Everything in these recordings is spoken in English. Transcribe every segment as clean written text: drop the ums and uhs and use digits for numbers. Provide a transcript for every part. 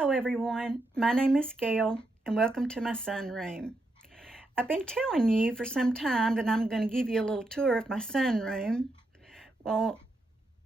Hello everyone, my name is Gail and welcome to my sunroom. I've been telling you for some time that I'm going to give you a little tour of my sunroom. Well,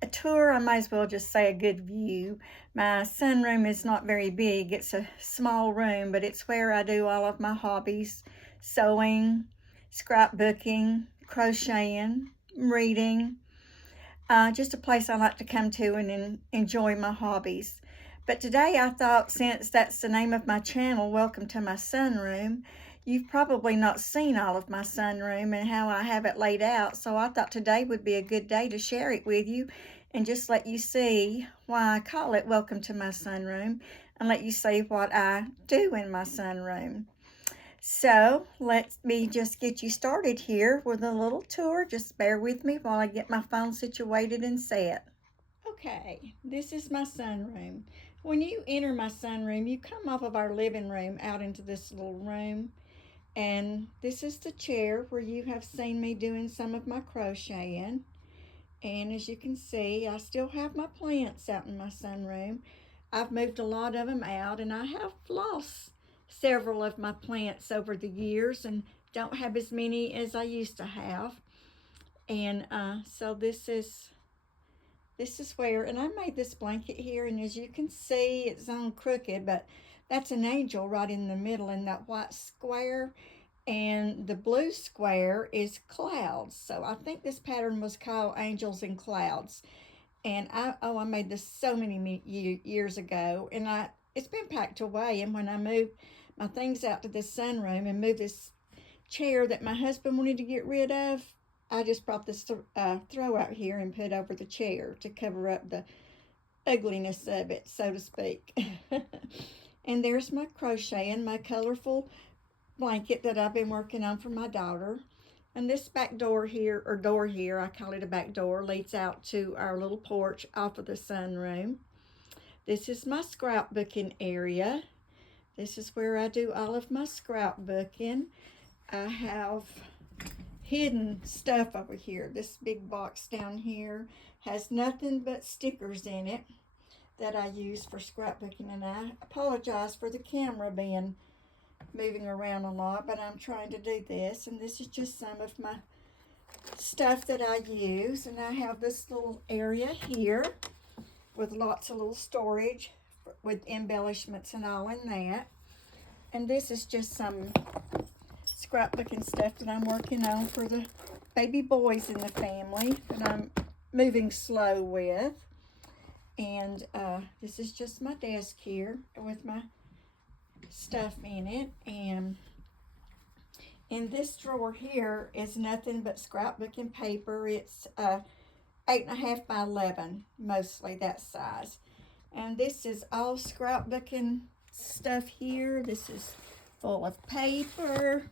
a tour, I might as well just say a good view. My sunroom is not very big, it's a small room, but it's where I do all of my hobbies: sewing, scrapbooking, crocheting, reading. Just a place I like to come to and enjoy my hobbies. But today I thought, since that's the name of my channel, Welcome to My Sunroom, you've probably not seen all of my sunroom and how I have it laid out, so I thought today would be a good day to share it with you and just let you see why I call it Welcome to My Sunroom and let you see what I do in my sunroom. So let me just get you started here with a little tour. Just bear with me while I get my phone situated and set. Okay, this is my sunroom. When you enter my sunroom, you come off of our living room out into this little room. And this is the chair where you have seen me doing some of my crocheting. And as you can see, I still have my plants out in my sunroom. I've moved a lot of them out, and I have lost several of my plants over the years and don't have as many as I used to have. And so this is where, and I made this blanket here, and as you can see, it's on crooked, but that's an angel right in the middle in that white square, and the blue square is clouds. So I think this pattern was called Angels and Clouds. And I made this so many years ago, and it's been packed away. And when I moved my things out to this sunroom and moved this chair that my husband wanted to get rid of, I just brought this throw out here and put over the chair to cover up the ugliness of it, so to speak. And there's my crochet and my colorful blanket that I've been working on for my daughter. And this back door here, or door here, I call it a back door, leads out to our little porch off of the sunroom. This is my scrapbooking area. This is where I do all of my scrapbooking. I have hidden stuff over here. This big box down here has nothing but stickers in it that I use for scrapbooking. And I apologize for the camera being moving around a lot, but I'm trying to do this. And this is just some of my stuff that I use. And I have this little area here with lots of little storage with embellishments and all in that. And this is just some scrapbooking stuff that I'm working on for the baby boys in the family that I'm moving slow with. And this is just my desk here with my stuff in it. And in this drawer here is nothing but scrapbooking paper. It's 8.5 by 11, mostly that size. And this is all scrapbooking stuff here. This is full of paper,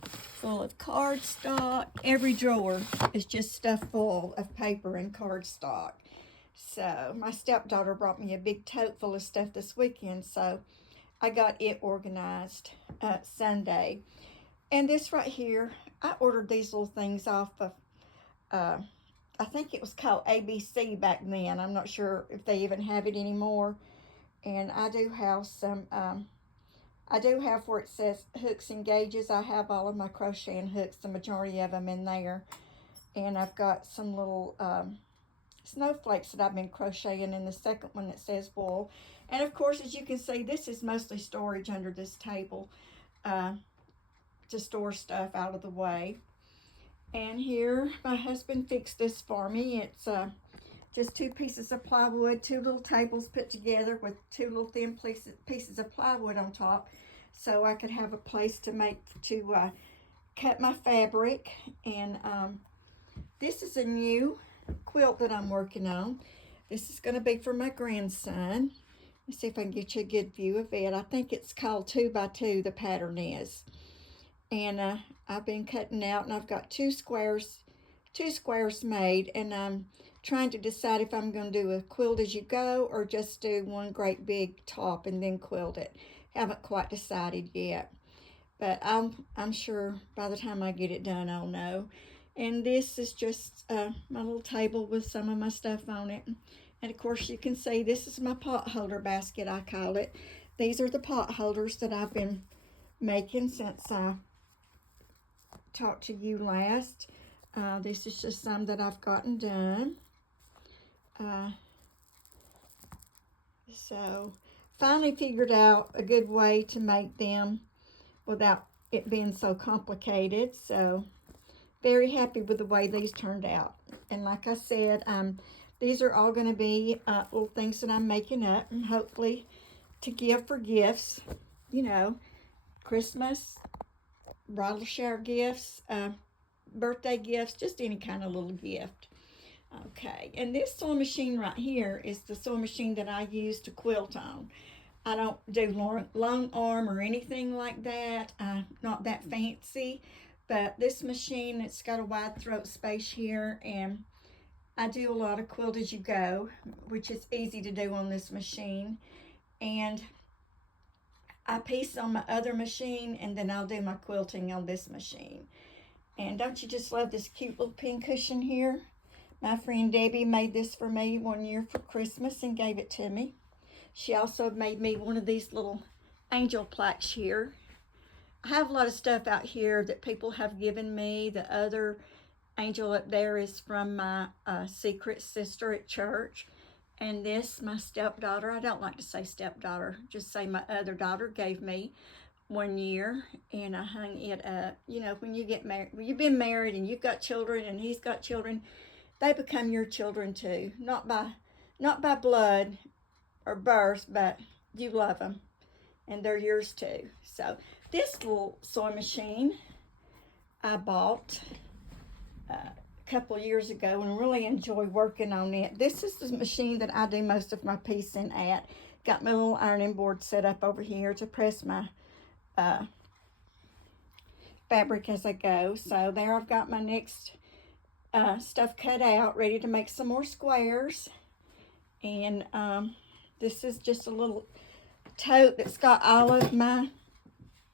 full of cardstock. Every drawer is just stuff full of paper and cardstock. So my stepdaughter brought me a big tote full of stuff this weekend, so I got it organized Sunday. And this right here, I ordered these little things off of, I think it was called ABC back then. I'm not sure if they even have it anymore. And I do have some, I do have where it says hooks and gauges. I have all of my crocheting hooks, the majority of them in there. And I've got some little snowflakes that I've been crocheting in the second one that says wool. And of course, as you can see, this is mostly storage under this table to store stuff out of the way. And here, my husband fixed this for me. It's just 2 pieces of plywood, 2 little tables put together with 2 little thin pieces of plywood on top, so I could have a place to cut my fabric. And this is a new quilt that I'm working on. This is going to be for my grandson. Let's see if I can get you a good view of it. I think it's called 2 by 2, the pattern is. And I've been cutting out, and I've got 2 squares made, and I'm trying to decide if I'm going to do a quilt as you go or just do one great big top and then quilt it. Haven't quite decided yet, but I'm sure by the time I get it done I'll know. And this is just my little table with some of my stuff on it. And of course you can see this is my pot holder basket, I call it. These are the pot holders that I've been making since I talked to you last. This is just some that I've gotten done. So finally figured out a good way to make them without it being so complicated. So very happy with the way these turned out. And like I said, these are all going to be little things that I'm making up, and hopefully to give for gifts, you know, Christmas, bridal shower gifts, birthday gifts, just any kind of little gift. Okay, and this sewing machine right here is the sewing machine that I use to quilt on. I don't do long arm or anything like that. Not that fancy, but this machine, it's got a wide throat space here, and I do a lot of quilt as you go, which is easy to do on this machine. And I piece on my other machine, and then I'll do my quilting on this machine. And don't you just love this cute little pin cushion here? My friend Debbie made this for me one year for Christmas and gave it to me. She also made me one of these little angel plaques here. I have a lot of stuff out here that people have given me. The other angel up there is from my secret sister at church. And this, my stepdaughter, I don't like to say stepdaughter, just say my other daughter gave me one year, and I hung it up. You know, when you get married, when you've been married and you've got children and he's got children, they become your children too. Not by blood or birth, but you love them and they're yours too. So this little sewing machine I bought couple years ago and really enjoy working on it. This is the machine that I do most of my piecing at. Got my little ironing board set up over here to press my fabric as I go. So there I've got my next stuff cut out, ready to make some more squares. And this is just a little tote that's got all of my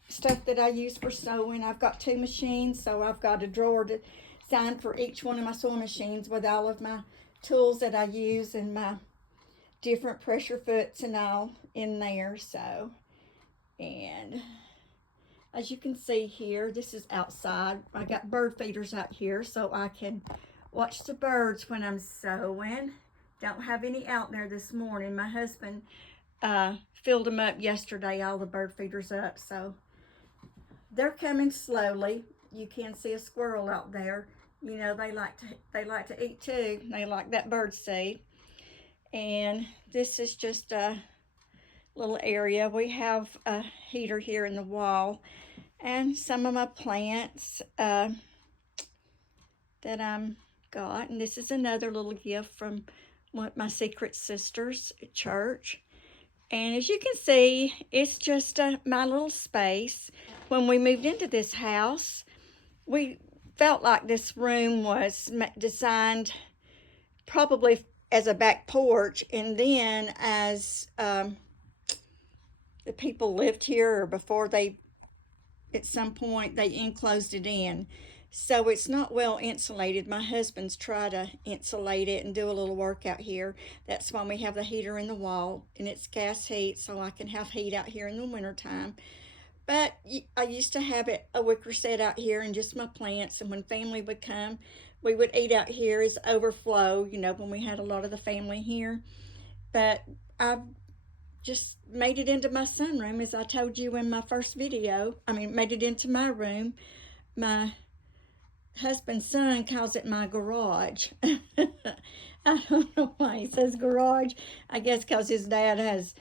stuff that I use for sewing. I've got two machines, so I've got a drawer to sign for each one of my sewing machines with all of my tools that I use and my different pressure foots and all in there. So, and as you can see here, this is outside. I got bird feeders out here so I can watch the birds when I'm sewing. Don't have any out there this morning. My husband filled them up yesterday, all the bird feeders up, so they're coming slowly. You can see a squirrel out there. You know, they like to eat too. They like that bird seed. And this is just a little area. We have a heater here in the wall, and some of my plants that I'm got. And this is another little gift from one of my secret sisters at church. And as you can see, it's just my little space. When we moved into this house, we felt like this room was designed probably as a back porch, and then as the people lived here, or before they, at some point, they enclosed it in. So it's not well insulated. My husband's tried to insulate it and do a little work out here. That's why we have the heater in the wall, and it's gas heat, so I can have heat out here in the wintertime. But I used to have a wicker set out here and just my plants, and when family would come, we would eat out here as overflow, you know, when we had a lot of the family here. But I've just made it into my sunroom, as I told you in my first video. I mean, made it into my room. My husband's son calls it my garage. I don't know why he says garage. I guess because his dad has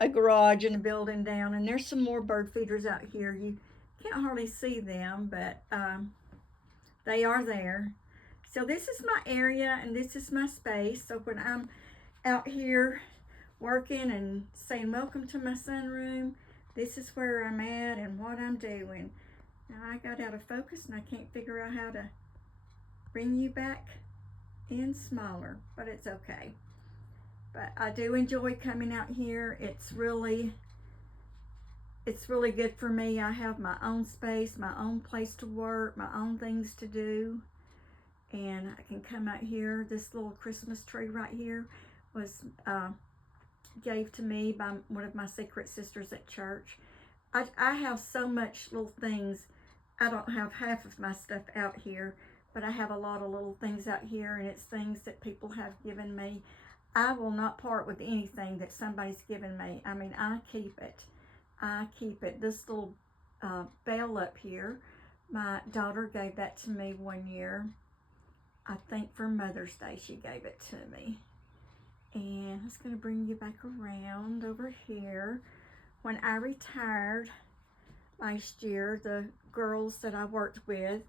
a garage and a building down. And there's some more bird feeders out here. You can't hardly see them, but they are there. So this is my area and this is my space. So when I'm out here working and saying welcome to my sunroom, this is where I'm at and what I'm doing. Now I got out of focus and I can't figure out how to bring you back in smaller, but it's okay. But I do enjoy coming out here. It's really good for me. I have my own space, my own place to work, my own things to do. And I can come out here, this little Christmas tree right here. was gave to me by one of my secret sisters at church. I have so much little things. I don't have half of my stuff out here, but I have a lot of little things out here, and it's things that people have given me. I will not part with anything that somebody's given me. I mean, I keep it. I keep it. This little bell up here, my daughter gave that to me one year. I think for Mother's Day she gave it to me. And I was going to bring you back around over here. When I retired last year, the girls that I worked with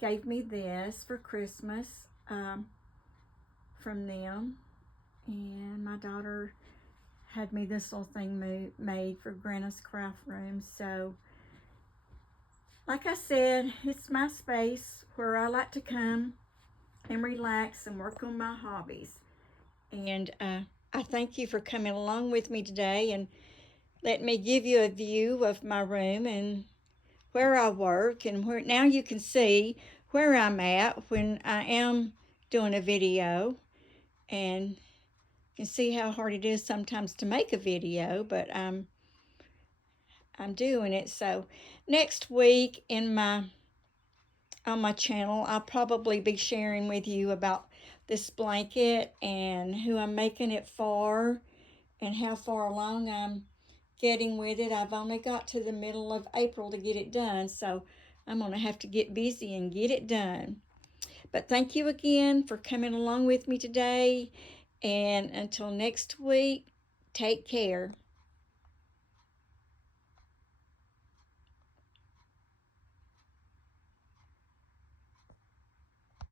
gave me this for Christmas from them. And my daughter had me this little thing made for Grandma's craft room. So, like I said, it's my space where I like to come and relax and work on my hobbies. And I thank you for coming along with me today and let me give you a view of my room and where I work, and where now you can see where I'm at when I am doing a video, and you can see how hard it is sometimes to make a video, but I'm doing it. So next week on my channel, I'll probably be sharing with you about this blanket and who I'm making it for and how far along I'm getting with it. I've only got to the middle of April to get it done, so I'm going to have to get busy and get it done. But thank you again for coming along with me today, and until next week, take care.